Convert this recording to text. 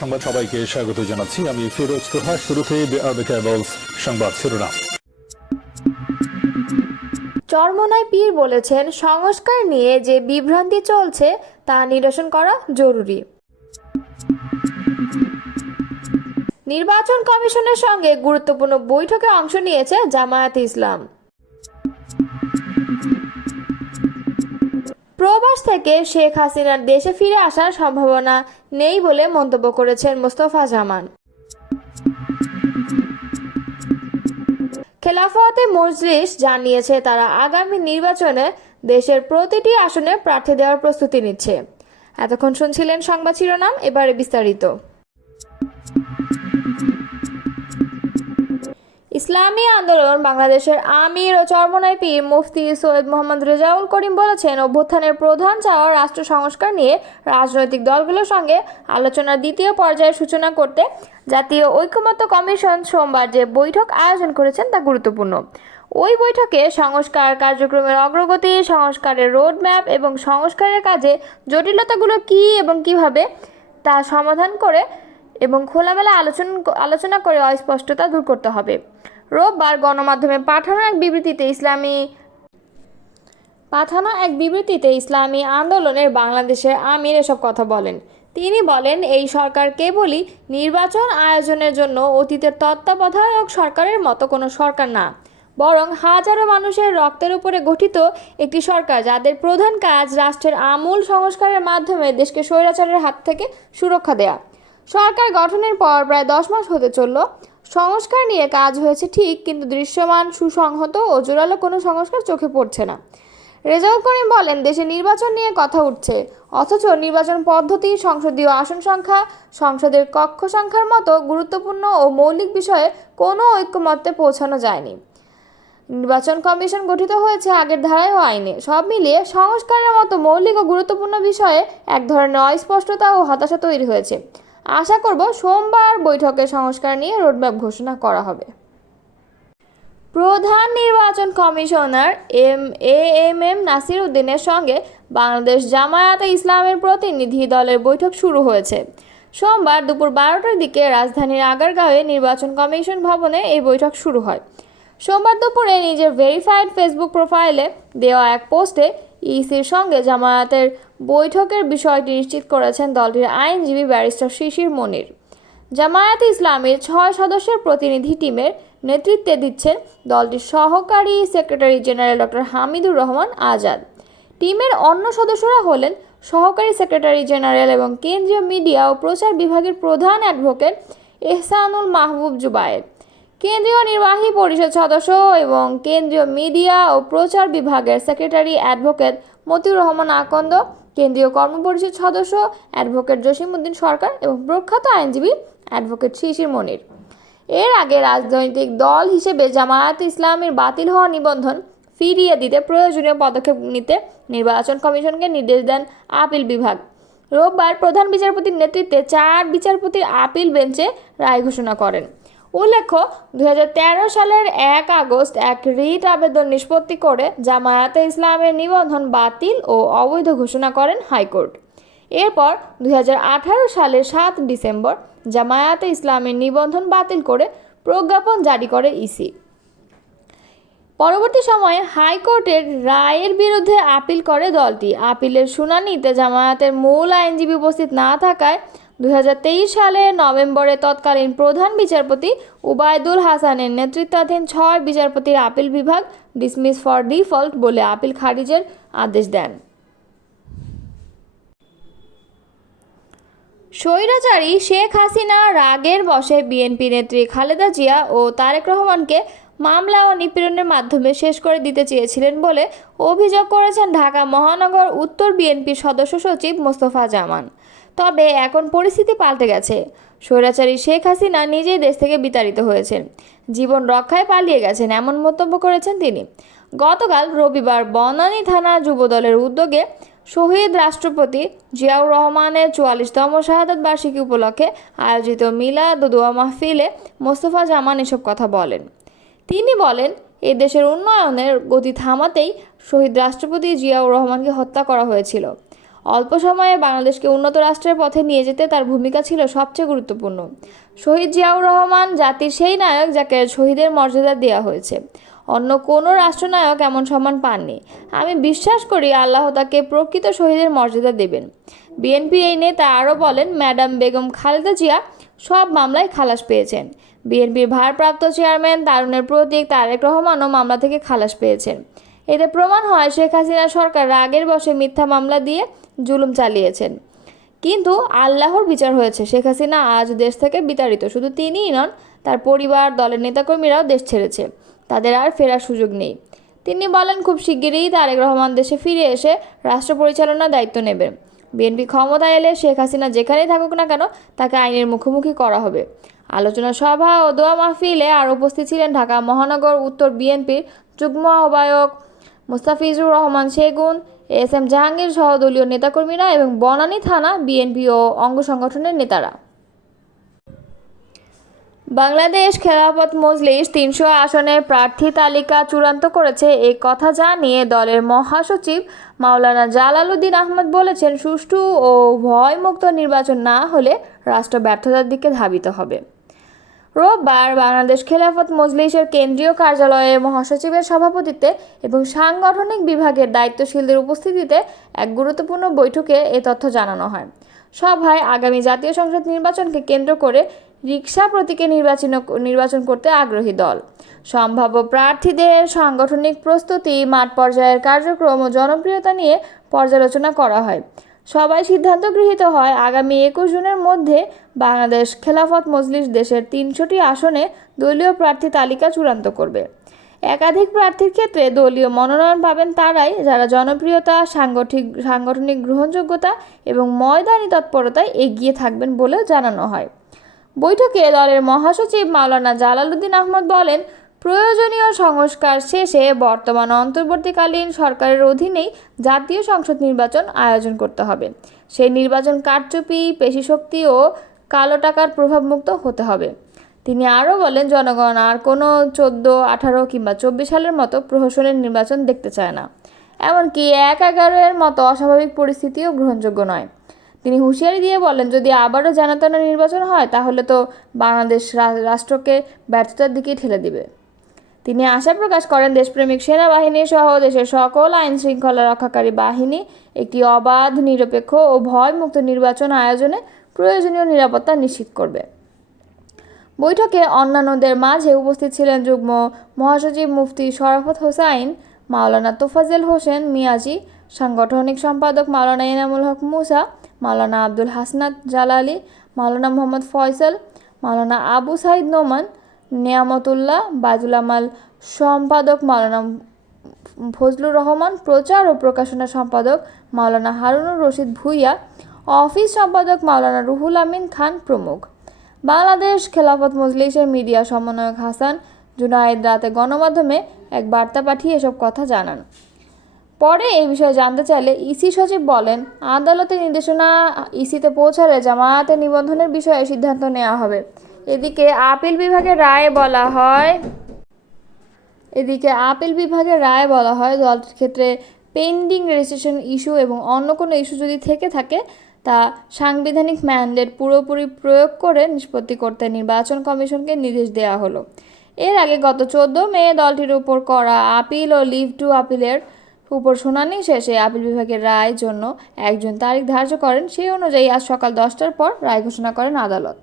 সংবাদ সবাইকে স্বাগত জানাচ্ছি। আমি ফিরোজ তোহা শুরুতে সংবাদ শিরোনাম। চরমনায় পীর বলেছেন, সংস্কার নিয়ে যে বিভ্রান্তি চলছে, তা নিরসন করা জরুরি। নির্বাচন কমিশনের সঙ্গে গুরুত্বপূর্ণ বৈঠকে অংশ নিয়েছে জামায়াতে ইসলাম। প্রবাস থেকে শেখ হাসিনার দেশে ফিরে আসার সম্ভাবনা নেই বলে মন্তব্য করেছেন মোস্তফা জামান। খেলাফতে মজলিস জানিয়েছে তারা আগামী নির্বাচনে দেশের প্রতিটি আসনে প্রার্থী দেওয়ার প্রস্তুতি নিচ্ছে। এতক্ষণ শুনছিলেন সংবাদ শিরোনাম, এবারে বিস্তারিত। ইসলামী আন্দোলন বাংলাদেশের আমির ও চরমনাই পীর মুফতি সৈয়দ মোহাম্মদ রেজাউল করিম বলেছেন, অভ্যুত্থানের প্রধান চাওয়া রাষ্ট্র সংস্কার নিয়ে রাজনৈতিক দলগুলোর সঙ্গে আলোচনার দ্বিতীয় পর্যায়ের সূচনা করতে জাতীয় ঐকমত্য কমিশন সোমবার যে বৈঠক আয়োজন করেছেন তা গুরুত্বপূর্ণ। ওই বৈঠকে সংস্কার কার্যক্রমের অগ্রগতি, সংস্কারের রোডম্যাপ এবং সংস্কারের কাজে জটিলতাগুলো কী এবং কীভাবে তা সমাধান করে এবং খোলামেলা আলোচনা আলোচনা করে অস্পষ্টতা দূর করতে হবে। রোববার গণমাধ্যমে পাঠানো এক বিবৃতিতে ইসলামী পাঠানো এক বিবৃতিতে ইসলামী আন্দোলনের বাংলাদেশের আমির এসব কথা বলেন। তিনি বলেন, এই সরকার কেবলই নির্বাচন আয়োজনের জন্য অতীতের তত্ত্বাবধায়ক সরকারের মতো কোনো সরকার না, বরং হাজারো মানুষের রক্তের উপরে গঠিত একটি সরকার, যাদের প্রধান কাজ রাষ্ট্রের আমূল সংস্কারের মাধ্যমে দেশকে স্বৈরাচারের হাত থেকে সুরক্ষা দেয়া। সরকার গঠনের পর প্রায় দশ মাস হতে চলল সংস্কার নিয়ে কাজ হয়েছে ঠিক, কিন্তু দৃশ্যমান, সুসংহত ও জোরালো কোনো সংস্কার চোখে পড়ছে না। রেজাউল করিম বলেন, দেশে নির্বাচন নিয়ে কথা উঠছে, অথচ নির্বাচন পদ্ধতি, সংসদীয় আসন সংখ্যা, সংসদের কক্ষ সংখ্যার মতো গুরুত্বপূর্ণ ও মৌলিক বিষয়ে কোনো ঐক্যমত্যে পৌঁছানো যায়নি। নির্বাচন কমিশন গঠিত হয়েছে আগের ধারায় ও আইনে। সব মিলিয়ে সংস্কারের মতো মৌলিক ও গুরুত্বপূর্ণ বিষয়ে এক ধরনের অস্পষ্টতা ও হতাশা তৈরি হয়েছে। আশা করব সোমবার বৈঠকে সংস্কার নিয়ে রোডম্যাপ ঘোষণা করা হবে। প্রধান নির্বাচন commissioner M, A M M Nasir উদ্দিনের সঙ্গে বাংলাদেশ জামায়াতে ইসলামের প্রতিনিধি দলের বৈঠক শুরু হয়েছে। সোমবার দুপুর বারোটার দিকে রাজধানীর আগারগাঁওয়ে নির্বাচন কমিশন ভবনে এই বৈঠক শুরু হয়। সোমবার দুপুরে নিজের ভেরিফাইড ফেসবুক প্রোফাইলে দেওয়া এক পোস্টে ইসির সঙ্গে জামায়াতের বৈঠকের বিষয়টি নিশ্চিত করেছেন দলটির আইনজীবী ব্যারিস্টার শিশির মনির। জামায়াত ইসলামের ছয় সদস্যের প্রতিনিধি টিমের নেতৃত্বে দিচ্ছেন দলটির সহকারী secretary general doctor Hamidur Rahman Azad. টিমের অন্য সদস্যরা হলেন সহকারী সেক্রেটারি জেনারেল এবং কেন্দ্রীয় মিডিয়া ও প্রচার বিভাগের প্রধান অ্যাডভোকেট এহসানুল মাহবুব জুবায়ের। কেন্দ্রীয় নির্বাহী পরিষদ সদস্য এবং কেন্দ্রীয় মিডিয়া ও প্রচার বিভাগের সেক্রেটারি অ্যাডভোকেট মতিউর রহমান আকন্দ, কেন্দ্রীয় কর্মপরিষদ সদস্য অ্যাডভোকেট জসিমউদ্দিন সরকার এবং প্রখ্যাত আইনজীবী অ্যাডভোকেট শিশির মনির। এর আগে রাজনৈতিক দল হিসেবে জামায়াত ইসলামের বাতিল হওয়া নিবন্ধন ফিরিয়ে দিতে প্রয়োজনীয় পদক্ষেপ নিতে নির্বাচন কমিশনকে নির্দেশ দেন আপিল বিভাগ। রোববার প্রধান বিচারপতির নেতৃত্বে চার বিচারপতির আপিল বেঞ্চে রায় ঘোষণা করেন। উল্লেখ্য, দুই সালের এক আগস্ট এক রিট আবেদন নিষ্পত্তি করে জামায়াতে ইসলামের নিবন্ধন বাতিল ও অবৈধ ঘোষণা করেন হাইকোর্ট। এরপর দুই সালের সাত ডিসেম্বর জামায়াতে ইসলামের নিবন্ধন বাতিল করে প্রজ্ঞাপন জারি করে ইসি। পরবর্তী সময়ে হাইকোর্টের রায়ের বিরুদ্ধে আপিল করে দলটি। আপিলের শুনানিতে জামায়াতের মূল আইনজীবী উপস্থিত না থাকায় দুই হাজার তেইশ সালে নভেম্বরে তৎকালীন প্রধান বিচারপতি উবায়দুল হাসানের নেতৃত্বাধীন ছয় বিচারপতির আপিল বিভাগ ডিসমিস ফর ডিফল্ট বলে আপিল খারিজের আদেশ দেন। স্বৈরাচারী শেখ হাসিনা রাগের বসে বিএনপি নেত্রী খালেদা জিয়া ও তারেক রহমানকে মামলা ও নিপীড়নের মাধ্যমে শেষ করে দিতে চেয়েছিলেন বলে অভিযোগ করেছেন ঢাকা মহানগর উত্তর বিএনপির সদস্য সচিব মোস্তফা জামান। তবে এখন পরিস্থিতি পাল্টে গেছে। স্বৈরাচারী শেখ হাসিনা নিজেই দেশ থেকে বিতাড়িত হয়েছেন। জীবন রক্ষায় পালিয়ে গেছেন এমন মন্তব্য করেছেন তিনি। গতকাল রবিবার বনানী থানা যুবদলের উদ্যোগে শহীদ রাষ্ট্রপতি জিয়াউর রহমানের চুয়াল্লিশতম শাহাদত বার্ষিকী উপলক্ষে আয়োজিত মিলাদ ও দোয়া মাহফিলে মোস্তফা জামান এসব কথা বলেন। তিনি বলেন, এ দেশের উন্নয়নের গতি থামাতেই শহীদ রাষ্ট্রপতি জিয়াউর রহমানকে হত্যা করা হয়েছিল। অল্প সময়ে বাংলাদেশকে উন্নত রাষ্ট্রের পথে নিয়ে যেতে তার ভূমিকা ছিল সবচেয়ে গুরুত্বপূর্ণ। শহীদ জিয়াউর রহমান জাতির সেই নায়ক যাকে শহীদের মর্যাদা দেওয়া হয়েছে। অন্য কোনো রাষ্ট্রনায়ক এমন সম্মান পাননি। আমি বিশ্বাস করি আল্লাহ তাকে প্রকৃত শহীদের মর্যাদা দেবেন। বিএনপি এই নেতা আরও বলেন, ম্যাডাম বেগম খালেদা জিয়া সব মামলায় খালাস পেয়েছেন। বিএনপির ভারপ্রাপ্ত চেয়ারম্যান তারুণের প্রতীক তারেক রহমানও মামলা থেকে খালাস পেয়েছেন। এতে প্রমাণ হয় শেখ হাসিনা সরকার রাগের বসে মিথ্যা মামলা দিয়ে জুলুম চালিয়েছেন। কিন্তু আল্লাহর বিচার হয়েছে। শেখ হাসিনা আজ দেশ থেকে বিতাড়িত। শুধু তিনিই নন, তার পরিবার, দলের নেতাকর্মীরাও দেশ ছেড়েছে। তাদের আর ফেরার সুযোগ নেই। তিনি বলেন, খুব শিগগিরই তারেক রহমান দেশে ফিরে এসে রাষ্ট্র পরিচালনার দায়িত্ব নেবেন বিএনপি ক্ষমতায় এলে শেখ হাসিনা যেখানেই থাকুক না কেন, তাকে আইনের মুখোমুখি করা হবে। আলোচনা সভা ও দোয়া মাহফিলে আর উপস্থিত ছিলেন ঢাকা মহানগর উত্তর বিএনপির যুগ্ম আহ্বায়ক মুস্তাফিজুর রহমান সেগুন, এস এম জাহাঙ্গীর সহ দলীয় নেতাকর্মীরা এবং বনানী থানা বিএনপি ও অঙ্গ সংগঠনের নেতারা। বাংলাদেশ খেলাফত মজলিস তিনশো আসনের প্রার্থী তালিকা চূড়ান্ত করেছে। এই কথা জানিয়ে দলের মহাসচিব মাওলানা জালালউদ্দিন আহমদ বলেছেন, সুষ্ঠু ও ভয়মুক্ত নির্বাচন না হলে রাষ্ট্র ব্যর্থতার দিকে ধাবিত হবে। রোববার বাংলাদেশ খেলাফত মজলিসের কেন্দ্রীয় কার্যালয়ে মহাসচিবের সভাপতিত্বে এবং সাংগঠনিক বিভাগের দায়িত্বশীলদের উপস্থিতিতে এক গুরুত্বপূর্ণ বৈঠকে এ তথ্য জানানো হয়। সভায় আগামী জাতীয় সংসদ নির্বাচনকে কেন্দ্র করে রিক্সা প্রতীকে নির্বাচন নির্বাচন করতে আগ্রহী দল। সম্ভাব্য প্রার্থীদের সাংগঠনিক প্রস্তুতি, মাঠ পর্যায়ের কার্যক্রম ও জনপ্রিয়তা নিয়ে পর্যালোচনা করা হয়। সবাই সিদ্ধান্ত গৃহীত হয়, আগামী একুশ জুনের মধ্যে বাংলাদেশ খেলাফত মজলিস দেশের তিনশোটি আসনে দলীয় প্রার্থী তালিকা চূড়ান্ত করবে। একাধিক প্রার্থীর ক্ষেত্রে দলীয় মনোনয়ন পাবেন তারাই, যারা জনপ্রিয়তা সাংগঠিক সাংগঠনিক গ্রহণযোগ্যতা এবং ময়দানি তৎপরতায় এগিয়ে থাকবেন বলেও জানানো হয়। বৈঠকে দলের মহাসচিব মাওলানা জালালউদ্দিন আহমদ বলেন প্রয়োজনীয় সংস্কার শেষে বর্তমান অন্তর্বর্তীকালীন সরকারের অধীনেই জাতীয় সংসদ নির্বাচন আয়োজন করতে হবে। সেই নির্বাচন কারচুপি, পেশিশক্তি ও কালো টাকার প্রভাবমুক্ত হতে হবে। তিনি আরও বলেন, জনগণ আর কোনো চোদ্দ, আঠারো কিংবা চব্বিশ সালের মতো প্রহসনের নির্বাচন দেখতে চায় না। এমনকি এক এগারোয়ের মতো অস্বাভাবিক পরিস্থিতিও গ্রহণযোগ্য নয়। তিনি হুঁশিয়ারি দিয়ে বলেন, যদি আবারও জানাতানা নির্বাচন হয়, তাহলে তো বাংলাদেশ রাষ্ট্রকে ব্যর্থতার দিকেই ঠেলে দিবে। তিনি আশা প্রকাশ করেন, দেশপ্রেমিক সেনাবাহিনী সহ দেশের সকল আইন শৃঙ্খলা রক্ষাকারী বাহিনী একটি অবাধ, নিরপেক্ষ ও ভয়মুক্ত নির্বাচন আয়োজনে প্রয়োজনীয় নিরাপত্তা নিশ্চিত করবে। বৈঠকে অন্যান্যদের মাঝে উপস্থিত ছিলেন যুগ্ম মহাসচিব মুফতি শরাফত হোসাইন, মাওলানা তোফাজেল হোসেন মিয়াজি, সাংগঠনিক সম্পাদক মাওলানা এনামুল হক মুসা, মাওলানা আব্দুল হাসনাত জালালি, মাওলানা মোহাম্মদ ফয়সাল, মাওলানা আবু সাইদ নোমান নিয়ামতুল্লাহ, বাজুল আমাল সম্পাদক মাওলানা ফজলুর রহমান, প্রচার ও প্রকাশনা সম্পাদক মাওলানা হারুনুর রশিদ ভুইয়া, অফিস সম্পাদক মাওলানা রুহুল আমিন খান প্রমুখ। বাংলাদেশ খেলাফত মজলিসের মিডিয়া সমন্বয়ক হাসান জুনায়েদ রাতে গণমাধ্যমে এক বার্তা পাঠিয়ে এসব কথা জানান। পরে এই বিষয়ে জানতে চাইলে ইসি সচিব বলেন, আদালতের নির্দেশনা ইসিতে পৌঁছালে জামায়াতের নিবন্ধনের বিষয়ে সিদ্ধান্ত নেওয়া হবে। এদিকে আপিল বিভাগের রায় বলা হয়, এদিকে আপিল বিভাগের রায় বলা হয়, দলটির ক্ষেত্রে পেন্ডিং রেজিস্ট্রেশন ইস্যু এবং অন্য কোনো ইস্যু যদি থেকে থাকে, তা সাংবিধানিক ম্যান্ডেট পুরোপুরি প্রয়োগ করে নিষ্পত্তি করতে নির্বাচন কমিশনকে নির্দেশ দেওয়া হলো। এর আগে গত চোদ্দ মে দলটির উপর করা আপিল ও লিভ টু আপিলের উপর শুনানি শেষে আপিল বিভাগের রায়ের জন্য একজন তারিখ ধার্য করেন, সেই অনুযায়ী আজ সকাল দশটার পর রায় ঘোষণা করেন আদালত।